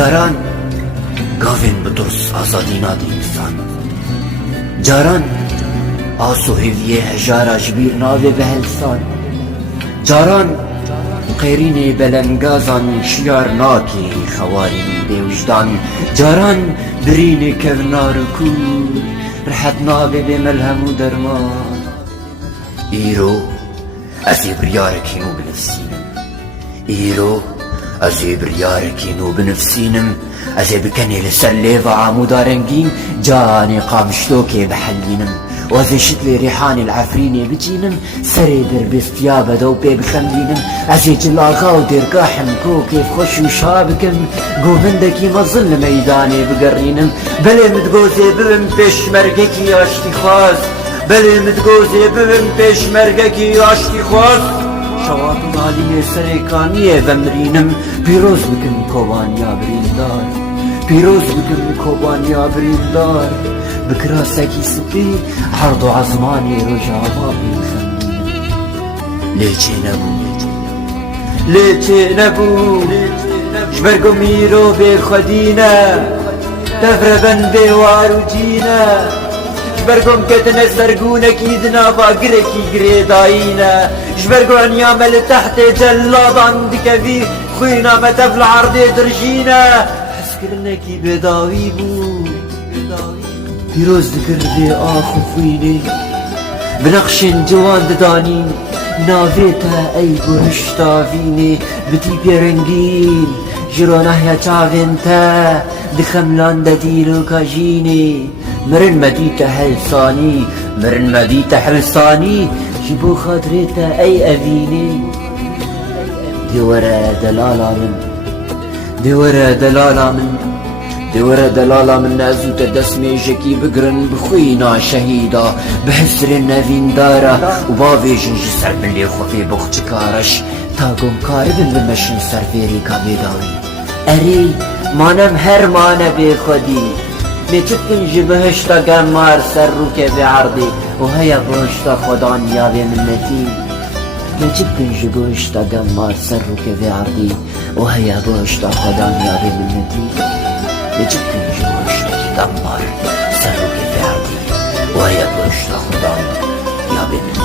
جاران گاوین بدرس آزادی نادی انسان، جاران آسو هیویه هجارا جبیر ناوی به هلسان، جاران قیرین بلنگازان شیار ناکی خوارین بیوجدان، جاران برین کونار و کور رحت ناوی به ملهم و درمان. ایرو ازی بریارکی نو بنفسینم، ایرو ازی بریارکی نو بنفسینم، ازی بکنی لسر لیو عامودا رنگین جانی قامشتوکی بحلینم، وازي شتلي ريحاني العفريني بجينم سري بربستيا بدو بي بخمدينم ازي جلاغا ودير قاحم كو كيف خوش وشابكم قو مندكي مظل ميداني بقرينم بلي متقوزي ببن بيش مرقكي اشتي خواز، بلي متقوزي ببن بيش مرقكي اشتي خواز. شواب مالي سري كانيه بمرينم بيروز بكم كوبانيا بريندار، بيروز بكم كوبانيا بريندار، بكراسكي سبي عرض عظماني رجع بابي بخمدين. ليتي نبو جبرقو ميرو بخدينا تفربن بوارو جينا، جبرقو مكتنا سرقونا كيدنا فاقركي قريداينا، جبرقو عنيامل تحت جلادان دكفي خوينا متف العرض درجينا، حسكرنا كي بداوي بو پیروز دکرده آخو فوینه بنقشن جوان ددانی ناویتا ای برشتاوینه بتی پیرنگین جرانه یا چاوینتا دخملان ددیلو کاجینه مرن مدیتا حلسانی، مرن مدیتا حلسانی جبو خاطرتا ای اوینه. دیوره دلالا من، دیوره دلالا من، دورة دلالة من نازوت دسمي جكي بقرن بخوينا شهيدا بحسر نافين دارا وبافي جنج سر ملي خوفي بخت كارش تاقوم كاربن بمشن سرفيري كابيداوي اري مانم هر مانا بخودي بيتكن جبهشتا قمار سر روكي بعرضي وهيا بهشتا خدان يابي منتي بيتكن جبهشتا قمار سر روكي بعرضي وهيا بهشتا خدان يابي منتي يجبني جوش دمار سروك في عرضي وهي بوش خدام يا بنتي.